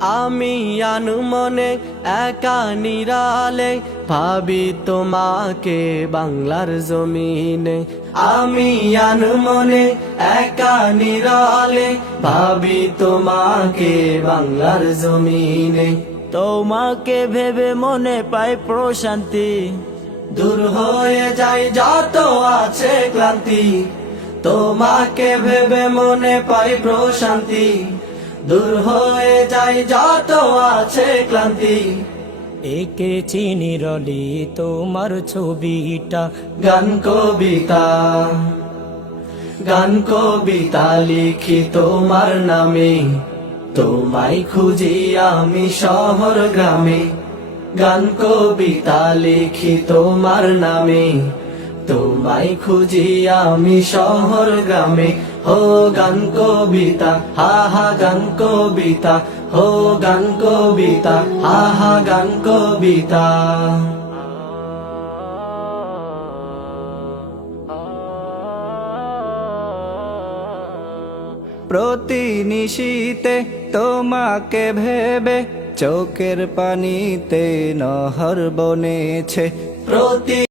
আমি আনমনে একা নিরালে ভাবি তোমাকে বাংলার জমিনে। আমি আনমনে একা নিরালে ভাবি তোমাকে বাংলার জমিনে। তোমাকে ভেবে মনে পাই প্রশান্তি, দূর হয়ে যায় যত আছে ক্লান্তি। তোমাকে ভেবে মনে পাই প্রশান্তি, দূর হয়ে যায় যত আছে ক্লান্তি। এঁকেছি নিরলি তোমার ছবিটা, গান কবিতা, গান কবিতা লিখি তোমার নামে। তোমায় খুঁজি আমি শহর গ্রামে। গান কবিতা লিখি তোমার নামে। তোমায় খুঁজি আমি শহর গ্রামে। হো গান কবিতা, হা হা গান কবিতা, হো গান কবিতা, হা হা গান কবিতা। প্রতি নিশীতে তোমাকে ভেবে চোখের পানিতে নহর বনেছে। প্রতি